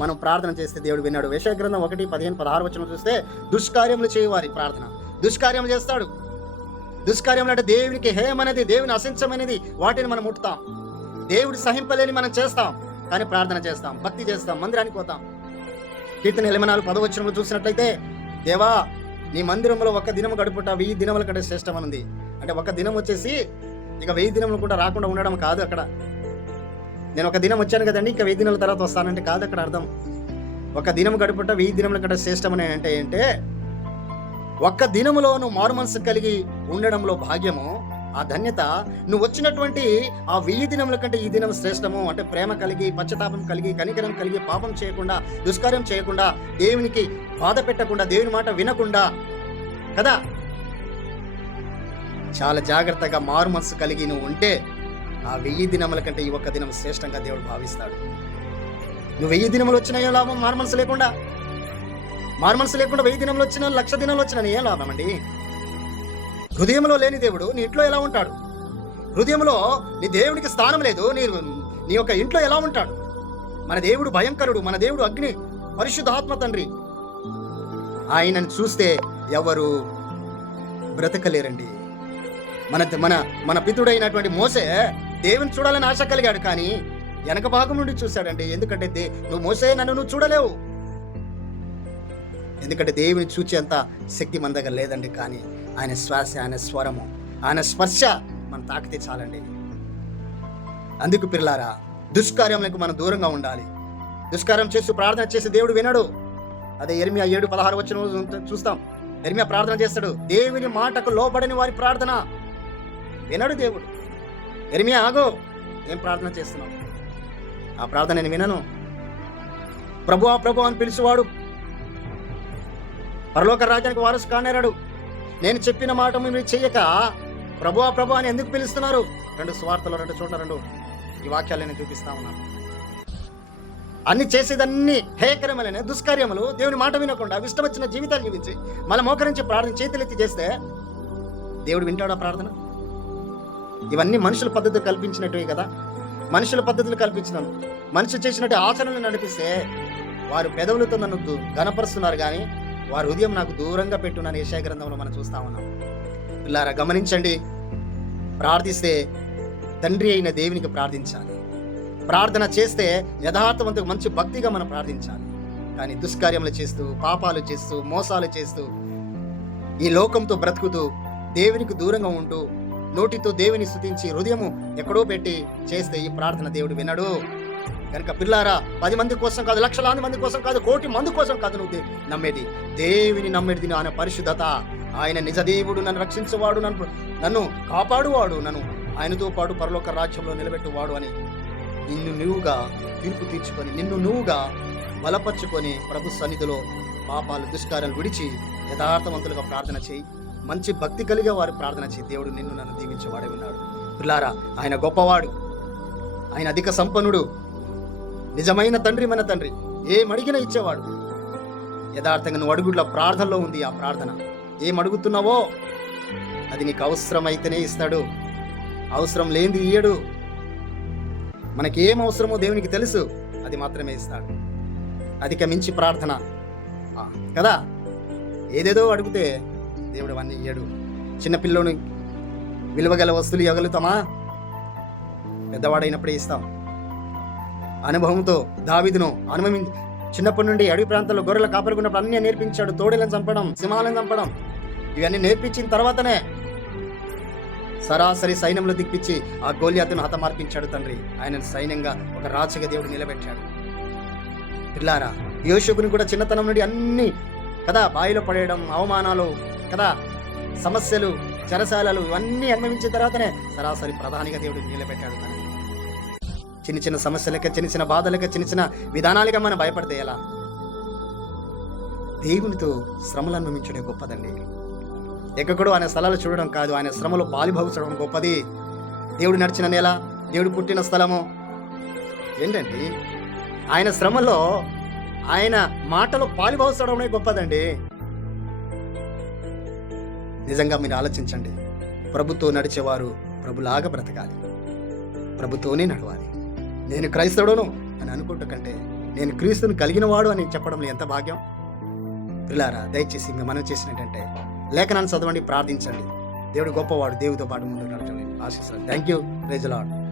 మనం ప్రార్థన చేస్తే దేవుడు విన్నాడు. యెషయా గ్రంథం 1:15-16 చూస్తే దుష్కార్యములు చేయవారి ప్రార్థన. దుష్కార్యములు చేస్తాడు. దుష్కార్యములు అంటే దేవునికి హేయమనేది, దేవుని అసహ్యమైనది వాటిని మనం ముట్టుతాం. దేవుడు సహింపలేని మనం చేస్తాం, కానీ ప్రార్థన చేస్తాం, భక్తి చేస్తాం, మందిరానికి పోతాం. కీర్తన 84:10 చూసినట్లయితే, దేవా నీ మందిరంలో ఒక దినం గడుపుట 1000 దినముల కంటే శ్రేష్టమనుంది. అంటే ఒక దినం వచ్చేసి ఇక 1000 దినములు కూడా రాకుండా ఉండడం కాదు అక్కడ. నేను ఒక దినం వచ్చాను కదండి, ఇక 1000 దినాల తర్వాత వస్తానంటే కాదు అక్కడ అర్థం. ఒక దినం గడుపుట 1000 దినముల కంటే శ్రేష్టమని అంటే ఒక్క దినములో నువ్వు మారు మనసు కలిగి ఉండడంలో భాగ్యము, ఆ ధన్యత, నువ్వు వచ్చినటువంటి ఆ 1000 దినముల కంటే ఈ దినం శ్రేష్టము. అంటే ప్రేమ కలిగి, పశ్చాత్తాపం కలిగి, కనికరం కలిగి, పాపం చేయకుండా, దుష్కార్యం చేయకుండా, దేవునికి బాధ పెట్టకుండా, దేవుని మాట వినకుండా కదా, చాలా జాగ్రత్తగా మారు మనసు కలిగి నువ్వు ఉంటే ఆ 1000 దినముల కంటే ఈ ఒక్క దినం శ్రేష్టంగా దేవుడు భావిస్తాడు. నువ్వు 1000 దినములు వచ్చినా ఏం లాభం? మారు మనసు లేకుండా 1000 దినములు వచ్చినా, 1,00,000 దినాలు వచ్చినా ఏం లాభం అండి? హృదయంలో లేని దేవుడు నీ ఇంట్లో ఎలా ఉంటాడు? హృదయంలో నీ దేవుడికి స్థానం లేదు, నీ యొక్క ఇంట్లో ఎలా ఉంటాడు? మన దేవుడు భయంకరుడు, మన దేవుడు అగ్ని, పరిశుద్ధాత్మ తండ్రి. ఆయనను చూస్తే ఎవరు బ్రతకలేరండి. మన మన మన పితుడైనటువంటి మోసే దేవుని చూడాలని ఆశ కలిగాడు, కానీ వెనక భాగం నుండి చూశాడండి. ఎందుకంటే నువ్వు మోసే నన్ను నువ్వు చూడలేవు, ఎందుకంటే దేవుని చూచేంత శక్తి మన దగ్గర లేదండి. కానీ ఆయన శ్వాస, ఆయన స్వరము, ఆయన స్పర్శ మనం తాకితే చాలండి. అందుకు పిల్లారా, దుష్కార్యములకు మనం దూరంగా ఉండాలి. దుష్కార్యం చేస్తూ ప్రార్థన చేసి దేవుడు వినడు. అదే యెర్మీయా 7:16 చూస్తాం. యెర్మీయా ప్రార్థన చేస్తాడు, దేవుని మాటకు లోబడని వారి ప్రార్థన వినడు దేవుడు. యెర్మీయా ఆగో, ఏం ప్రార్థన చేస్తున్నావు? ఆ ప్రార్థన నేను వినను. ప్రభువా ప్రభు అని పిలిచేవాడు పరలోక రాజ్యానికి వారసు కానేరాడు. నేను చెప్పిన మాట మీరు చెయ్యక ప్రభువా ప్రభు అని ఎందుకు పిలుస్తున్నారు? 2 సువార్తలు 2 చోట్ల 2 ఈ వాక్యాలు నేను చూపిస్తా ఉన్నాను. అన్ని చేసేదన్నీ హేయకరములైన దుష్కార్యములు, దేవుని మాట వినకుండా ఇష్టం వచ్చిన జీవితాలు జీవించి మళ్ళీ మోకరించి ప్రార్థన చేతులెత్తి చేస్తే దేవుడు వింటాడా ప్రార్థన? ఇవన్నీ మనుషుల పద్ధతులు కల్పించినట్టువే కదా. మనుషుల పద్ధతులు కల్పించినాను, మనుషులు చేసినట్టు ఆచరణలు నడిపిస్తే వారు పెదవులతో నన్ను ఘనపరుస్తున్నారు, కానీ వారి హృదయం నాకు దూరంగా పెట్టున్నాను. యెషయా గ్రంథంలో మనం చూస్తా ఉన్నాం. పిల్లారా గమనించండి, ప్రార్థిస్తే తండ్రి అయిన దేవునికి ప్రార్థించాలి. ప్రార్థన చేస్తే యథార్థవంతుకు మంచి భక్తిగా మనం ప్రార్థించాలి. కానీ దుష్కార్యములు చేస్తూ, పాపాలు చేస్తూ, మోసాలు చేస్తూ, ఈ లోకంతో బ్రతుకుతూ, దేవునికి దూరంగా ఉంటూ, నోటితో దేవుని స్తుతించి హృదయము ఎక్కడో పెట్టి చేస్తే ఈ ప్రార్థన దేవుడు వినడు. కనుక పిల్లారా, 10 మంది కోసం కాదు, లక్షలాది మంది కోసం కాదు, కోటి మంది కోసం కాదు నువ్వు నమ్మేది, దేవుని నమ్మేది. ఆయన పరిశుద్ధత, ఆయన నిజదేవుడు, నన్ను రక్షించేవాడు, నన్ను కాపాడువాడు, నన్ను ఆయనతో పాటు పరలోక రాజ్యంలో నిలబెట్టువాడు అని నిన్ను నువ్వుగా తీర్పు తీర్చుకొని, నిన్ను నువ్వుగా బలపరుచుకొని ప్రభు సన్నిధిలో పాపాలు, దుష్కార్యాలు విడిచి యథార్థవంతులుగా ప్రార్థన చేయి. మంచి భక్తి కలిగే వారు ప్రార్థన చేయి. దేవుడు నిన్ను నన్ను దీవించేవాడే ఉన్నాడు. పిల్లారా, ఆయన గొప్పవాడు, ఆయన అధిక సంపన్నుడు, నిజమైన తండ్రి, మన తండ్రి, ఏమడిగినా ఇచ్చేవాడు. యథార్థంగా నువ్వు అడుగుల ప్రార్థనలో ఉంది ఆ ప్రార్థన. ఏం అడుగుతున్నావో అది నీకు అవసరమైతేనే ఇస్తాడు, అవసరం లేనిది ఇయ్యడు. మనకి ఏం అవసరమో దేవునికి తెలుసు, అది మాత్రమే ఇస్తాడు. అధిక మించి ప్రార్థన కదా, ఏదేదో అడిగితే దేవుడు అవన్నీ ఇయ్యడు. చిన్నపిల్లోని విలువగల వస్తువులు ఇవ్వగలుగుతామా? పెద్దవాడైనప్పుడే ఇస్తాం. అనుభవంతో దావీదును చిన్నప్పటి నుండి అడవి ప్రాంతాల్లో గొర్రెల కాపరుకున్నప్పుడు అన్నీ నేర్పించాడు. తోడేలను చంపడం, సింహాలను చంపడం, ఇవన్నీ నేర్పించిన తర్వాతనే సరాసరి సైన్యంలో దిక్పించి ఆ గోలియాతును హతమార్పించాడు తండ్రి. ఆయన సైన్యంగా ఒక రాజుగా దేవుడు నిలబెట్టాడు. పిల్లారా, యోషుకుని కూడా చిన్నతనం నుండి అన్ని కదా, బావిలో పడేయడం, అవమానాలు కదా, సమస్యలు, చెరసాలలు ఇవన్నీ అనుభవించిన తర్వాతనే సరాసరి ప్రధానిగా దేవుడు నిలబెట్టాడు తండ్రి. చిన్న చిన్న సమస్యలకే, చిన్న చిన్న బాధలకే, చిన్న చిన్న విధానాలుగా మనం భయపడితే ఎలా? దేవునితో శ్రమలు అనుభవించడం గొప్పదండి. ఎక్కడో ఆయన స్థలాలు చూడడం కాదు, ఆయన శ్రమలో పాలుభవించడం గొప్పది. దేవుడు నడిచిన నేల, దేవుడు పుట్టిన స్థలము ఏంటండి? ఆయన శ్రమలో, ఆయన మాటలో పాలుభవించడమే గొప్పదండి. నిజంగా మీరు ఆలోచించండి. ప్రభుతో నడిచేవారు ప్రభులాగా బ్రతకాలి, ప్రభుతోనే నడవాలి. నేను క్రైస్తవుడును అని అనుకుంటూ కంటే నేను క్రీస్తుని కలిగిన వాడు అని చెప్పడంలో ఎంత భాగ్యం. పిల్లారా, దయచేసి ఇంకా మనం చేసినట్టంటే లేఖనాన్ని చదవండి, ప్రార్థించండి. దేవుడు గొప్పవాడు, దేవుడితో పాటు ముందుకు నడచండి. ఆశిస్తాను. Thank you. Praise the lord.